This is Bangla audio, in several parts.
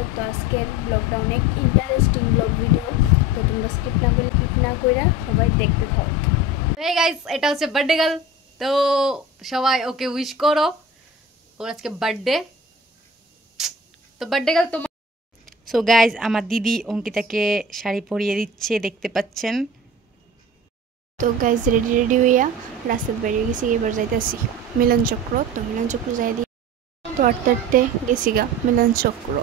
ব্লগ। তো আজকের ব্লগটা অনেক ইন্টারেস্টিং ব্লগ ভিডিও, তো তোমরা স্কিপ না কইরা সবাই দেখতে থাও। হে গাইস, এটা হচ্ছে বার্থডে গার্ল। তো সবাই ওকে উইশ করো, ওর আজকে বার্থডে। তো বার্থডে গার্ল তোমার। সো গাইস, আমার দিদি অঙ্কিতাকে শাড়ি পরিয়ে দিচ্ছে, দেখতে পাচ্ছেন। তো গাইজ রেডি হইয়া রাস্তায় বেরিয়ে গেছি, এবার যাইতেছি মিলন চক্র। তো মিলন চক্র যাই দিই, তো আটতে গেছি গা মিলন চক্র।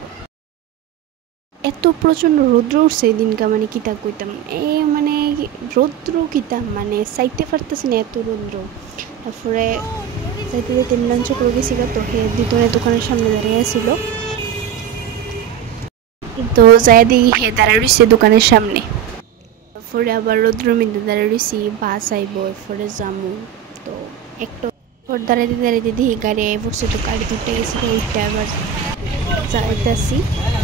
এত প্রচণ্ড রৌদ্র উঠছে দিনকা, মানে কিতা কইতাম মানে রৌদ্র কিতাম মানে চাইতে পারতেছি না, এত রৌদ্র। তারপরে যাইতে যাইতে মিলন চক্র গেছি গা। তো হে দ্বিতীয় দোকানের সামনে দাঁড়িয়ে ছিল, তো যাই দিই হে দাঁড়িয়ে রয়েছে দোকানের সামনে। তারপরে আবার রৌদ্র মিন্দু দাঁড়িয়ে রয়েছি, বাস আইব এরপরে যামু। তো একটু দাঁড়াইতে দেখি গাড়ি আই পড়ছে, তো গাড়ি ধরতে গেছি, ওইটা আবার যাইতেছি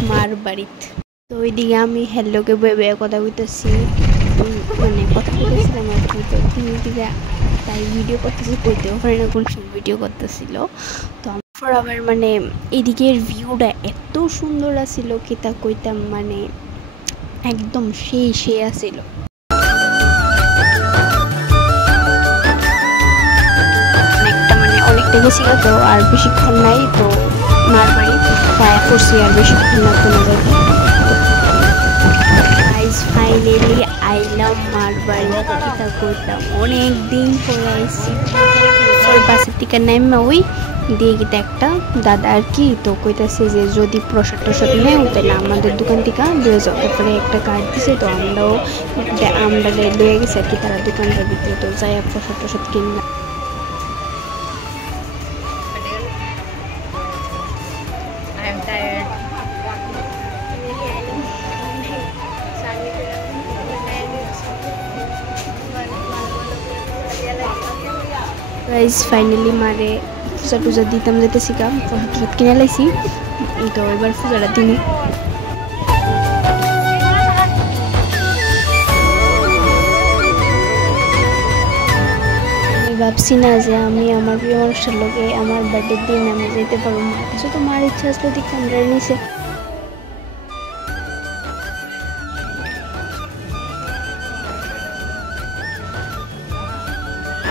মার বাড়িতে। তো ওইদিকে আমি হ্যালোকে বয়ে বয়ে কথা কইতেছি, মানে কথা কইতেছিলাম আর কি। তো দিকে তাই ভিডিও করতেছি, কইতেও পারি না কোন সময় ভিডিও করতেছিল। তো আমার আবার মানে এদিকের ভিউটা এত সুন্দর আছিল, কিতা কইতাম মানে একদম সেই আছিল। অনেকটা গেছি, তো আর বেশিক্ষণ নাই। তো মার বাড়ি পায়া করছি, আর বেশিক্ষণ না কোনো যাবে। ফাইনালি আইলাম মার বাড়ি, কিতা করতাম অনেক দিন পরে আইসি। বাসের টিকা নাইমা ওই দিয়ে গিয়ে একটা দাদা আর কি, তো কইতাছে যে যদি প্রসাদ টসাদ নেই তাহলে আমাদের দোকান থেকে দিয়ে যাও। তারপরে একটা কার্ড দিছে, তো আমরা লয়ে গেছি আর কি তারা দোকানটার ভিতরে। তো যাই প্রসাদ টসাদ কিনলাম। গাইস ফাইনালি মারে পূজা টুজা দিতাম যেতেছি কাম, প্রসাদ কিনে লাইছি। তো এবার পূজাটা দিনই আমি ভাবছি না যে আমি আমার প্রিয় মানুষের লোকে আমার বার্থডের দিন আমি যেতে পারবো। মার কাছে তো মার ইচ্ছা আসলো দিক আমরা নিছে।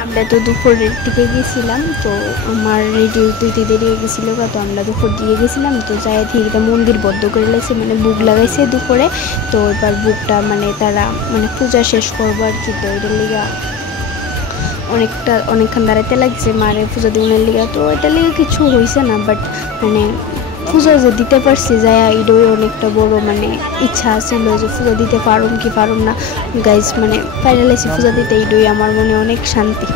আমরা তো দুপুরের দিকে গেছিলাম, তো আমার রেডি হইতে দেরি হয়ে গেছিলো, তো আমরা দুপুর দিকে গেছিলাম। তো যাই থেকে মন্দির বদ্ধ করে লাগছে, মানে বুক লাগাইছে দুপুরে। তো এবার বুকটা মানে তারা মানে পূজা শেষ করবো আর কি। তো এটার লিগা অনেকক্ষণ দাঁড়াইতে লাগছে মারে পূজা দিনের লিগা। তো এটার লিগে কিছু হয়েছে না, বাট মানে পূজা যে দিতে পারছি যায় এটাই অনেকটা বড় মানে ইচ্ছা ছিল যে পূজা দিতে পারুম কি পারুম না। গাইজ মানে ফাইনালাইছি পূজা দিতে, এটাই আমার মনে অনেক শান্তি।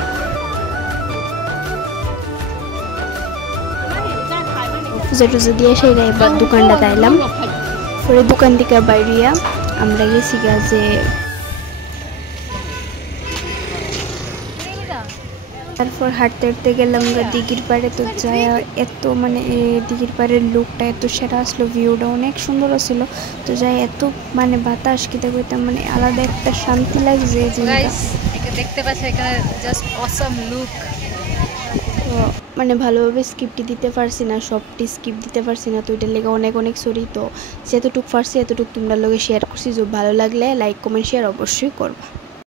পূজা টুজা দিয়ে সেটা এবার দোকানটা তাইলাম। পরে দোকান থেকে বাইরিয়া আমরা গেছি গা যে তারপর হাঁটতে হাঁটতে গেলাম দিঘির পাড়ে। তো যাই এত মানে দিঘির পাড়ের লুকটা এত সেরা আসলো, ভিউটা অনেক সুন্দর আসলো। তো যাই এত মানে বাতাস কিতা কইতাম মানে আলাদা একটা শান্তি লাগছে। দেখতে পাচ্ছ এখানে জাস্ট অসাম লুক। তো মানে ভালোভাবে স্ক্রিপ্ট দিতে পারছি না, সবটি স্ক্রিপ্ট দিতে পারছি না, তো এটার লেগে অনেক সরি। তো যেতটুকু পারছি এতটুকু তোমরা লোকে শেয়ার করছি। যে ভালো লাগলে লাইক কমেন্ট শেয়ার অবশ্যই করবো।